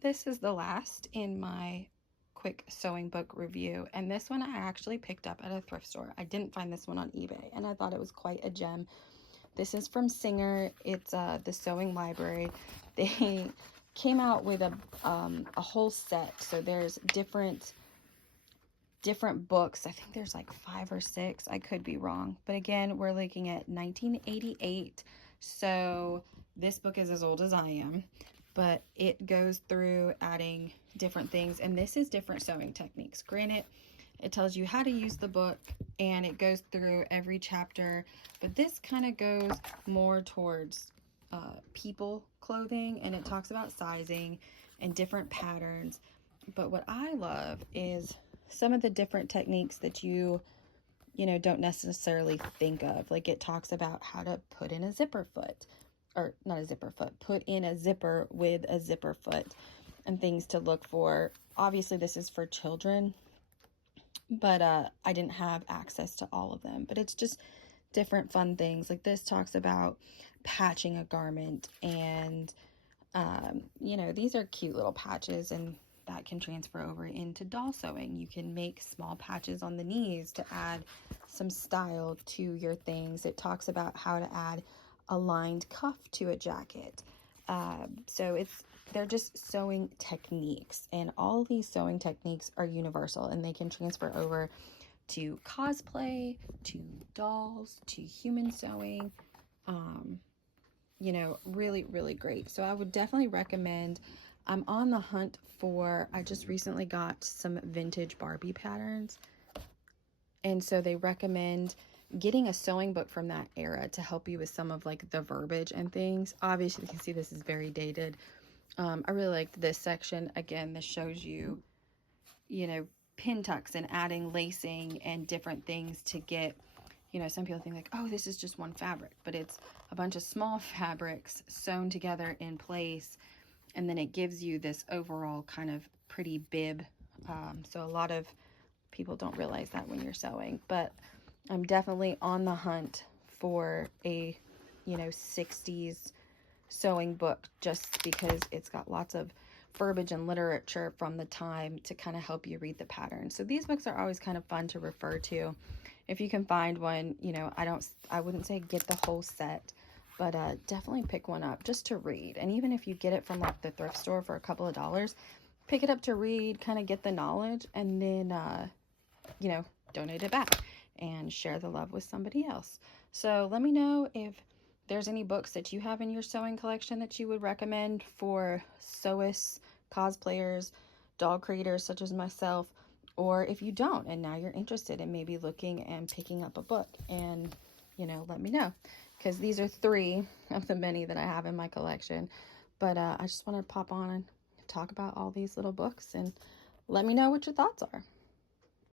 this is the last in my quick sewing book review, and this one I actually picked up at a thrift store. I didn't find this one on eBay, and I thought it was quite a gem. This is from Singer. It's the Sewing Library. They came out with a whole set, so there's different books. I think there's like 5 or 6. I could be wrong, but again, we're looking at 1988, so this book is as old as I am, but it goes through adding different things, and this is different sewing techniques. Granted, it tells you how to use the book and it goes through every chapter, but this kind of goes more towards people clothing, and it talks about sizing and different patterns. But what I love is some of the different techniques that you know, don't necessarily think of. Like, it talks about how to put in a zipper foot, or not a zipper foot, put in a zipper with a zipper foot, and things to look for. Obviously, this is for children, but I didn't have access to all of them. But it's just different fun things. Like, this talks about patching a garment, and you know, these are cute little patches, and that can transfer over into doll sewing. You can make small patches on the knees to add some style to your things. It talks about how to add a lined cuff to a jacket. So they're just sewing techniques, and all these sewing techniques are universal, and they can transfer over to cosplay, to dolls, to human sewing. You know, really, really great. So I would definitely recommend. I'm on the hunt for, I just recently got some vintage Barbie patterns, and so they recommend getting a sewing book from that era to help you with some of like the verbiage and things. Obviously, you can see this is very dated. I really liked this section. Again, this shows you, you know, pin tucks and adding lacing and different things to get, you know, some people think like, oh, this is just one fabric, but it's a bunch of small fabrics sewn together in place, and then it gives you this overall kind of pretty bib. So a lot of people don't realize that when you're sewing, but I'm definitely on the hunt for a, you know, 60s sewing book, just because it's got lots of verbiage and literature from the time to kind of help you read the pattern. So these books are always kind of fun to refer to. If you can find one, you know, I wouldn't say get the whole set, but definitely pick one up just to read. And even if you get it from like the thrift store for a couple of dollars, pick it up to read, kind of get the knowledge, and then you know, donate it back and share the love with somebody else. So let me know if there's any books that you have in your sewing collection that you would recommend for sewists, cosplayers, doll creators such as myself, or if you don't and now you're interested in maybe looking and picking up a book, and you know, let me know, because these are 3 of the many that I have in my collection. But I just wanted to pop on and talk about all these little books, and let me know what your thoughts are.